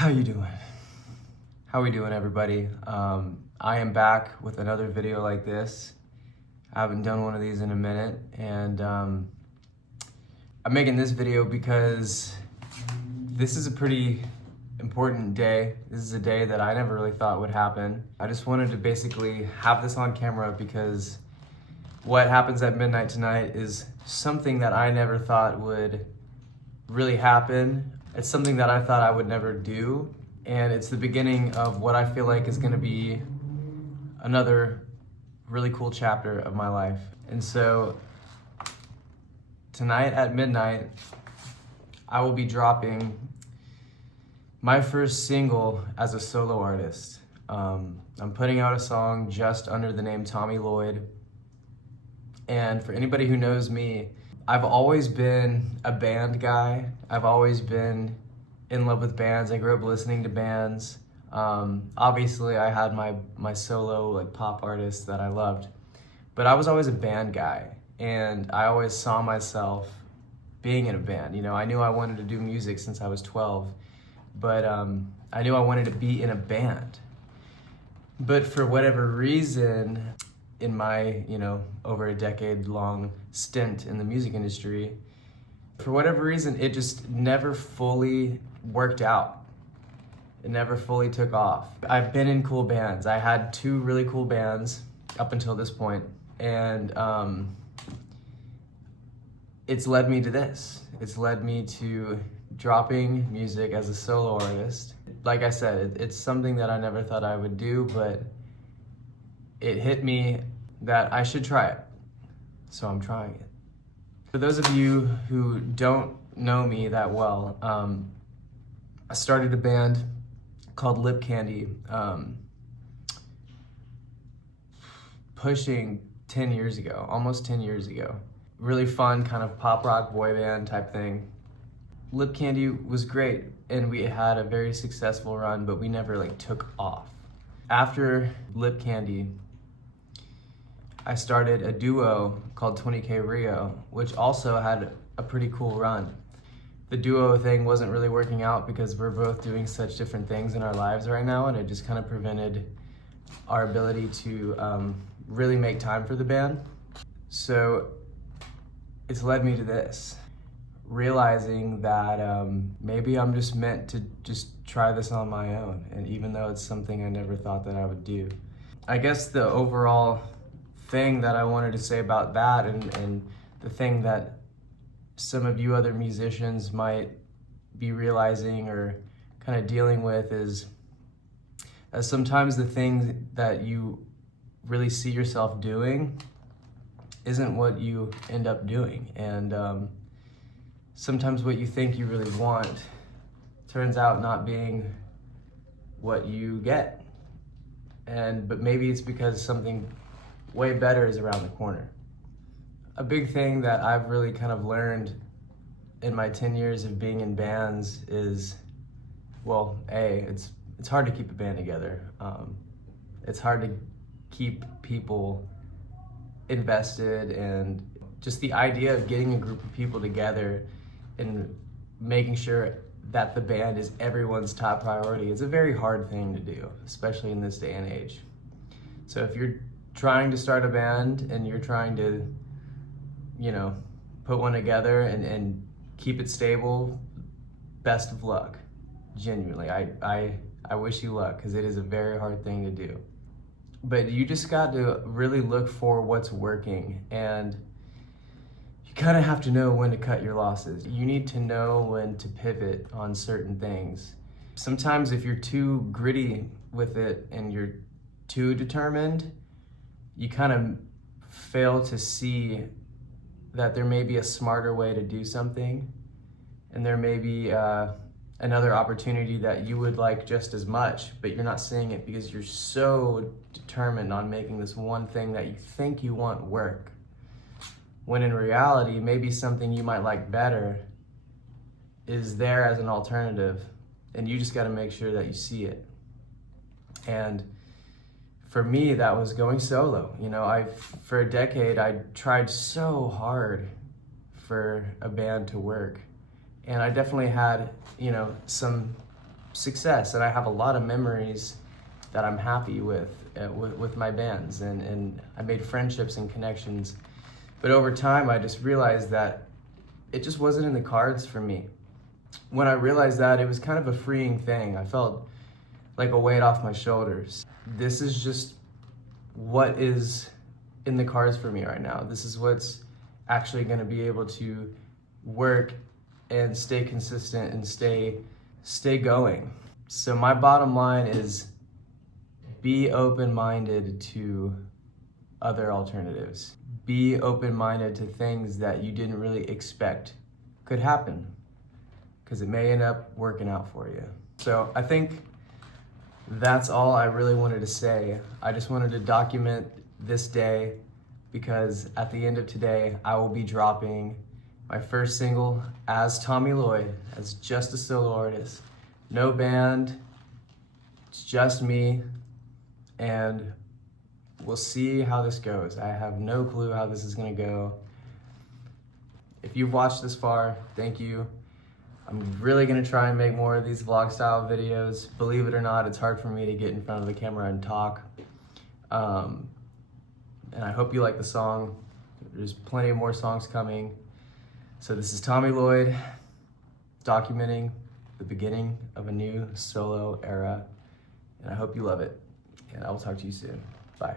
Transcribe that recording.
How you doing? How we doing, everybody? I am back with another video like this. I haven't done one of these in a minute, and I'm making this video because this is a pretty important day. This is a day that I never really thought would happen. I just wanted to basically have this on camera because what happens at midnight tonight is something that I never thought would really happen. It's something that I thought I would never do, and it's the beginning of what I feel like is going to be another really cool chapter of my life. And so tonight at midnight, I will be dropping my first single as a solo artist. I'm putting out a song just under the name Tommy Lloyd. And for anybody who knows me, I've always been a band guy. I've always been in love with bands. I grew up listening to bands. Obviously, I had my solo pop artists that I loved, but I was always a band guy, and I always saw myself being in a band. You know, I knew I wanted to do music since I was 12, but I knew I wanted to be in a band. But for whatever reason, in my, over a decade-long stint in the music industry, for whatever reason, it just never fully worked out. It never fully took off. I've been in cool bands. I had 2 really cool bands up until this point, and it's led me to this. It's led me to dropping music as a solo artist. Like I said, it's something that I never thought I would do, but it hit me that I should try it. So I'm trying it. For those of you who don't know me that well, I started a band called Lip Candy, pushing 10 years ago, almost 10 years ago. Really fun kind of pop rock boy band type thing. Lip Candy was great, and we had a very successful run, but we never took off. After Lip Candy, I started a duo called 20K Rio, which also had a pretty cool run. The duo thing wasn't really working out because we're both doing such different things in our lives right now, and it just kind of prevented our ability to really make time for the band. So it's led me to this, realizing that maybe I'm just meant to just try this on my own, and even though it's something I never thought that I would do. I guess the overall thing that I wanted to say about that, and the thing that some of you other musicians might be realizing or kind of dealing with, is sometimes the things that you really see yourself doing isn't what you end up doing, and sometimes what you think you really want turns out not being what you get, but maybe it's because something way better is around the corner. A big thing that I've really kind of learned in my 10 years of being in bands is, well, it's hard to keep a band together. It's hard to keep people invested, and just the idea of getting a group of people together and making sure that the band is everyone's top priority is a very hard thing to do, especially in this day and age. So if you're trying to start a band and you're trying to, put one together and keep it stable, best of luck. Genuinely, I wish you luck, because it is a very hard thing to do. But you just got to really look for what's working, and you kind of have to know when to cut your losses. You need to know when to pivot on certain things. Sometimes if you're too gritty with it and you're too determined, you kind of fail to see that there may be a smarter way to do something, and there may be another opportunity that you would like just as much, but you're not seeing it because you're so determined on making this one thing that you think you want work, when in reality, maybe something you might like better is there as an alternative, and you just got to make sure that you see it. And for me, that was going solo. For a decade, I tried so hard for a band to work. And I definitely had, some success, and I have a lot of memories that I'm happy with my bands, and I made friendships and connections. But over time, I just realized that it just wasn't in the cards for me. When I realized that, it was kind of a freeing thing. I felt like a weight off my shoulders. This is just what is in the cards for me right now. This is what's actually going to be able to work and stay consistent and stay going. So my bottom line is be open-minded to other alternatives. Be open-minded to things that you didn't really expect could happen, because it may end up working out for you. So I think that's all I really wanted to say. I just wanted to document this day, because at the end of today, I will be dropping my first single as Tommy Lloyd, as just a solo artist. No band, it's just me, and we'll see how this goes. I have no clue how this is gonna go. If you've watched this far, thank you. I'm really gonna try and make more of these vlog style videos. Believe it or not, it's hard for me to get in front of the camera and talk. And I hope you like the song. There's plenty of more songs coming. So this is Tommy Lloyd, documenting the beginning of a new solo era. And I hope you love it. And I will talk to you soon. Bye.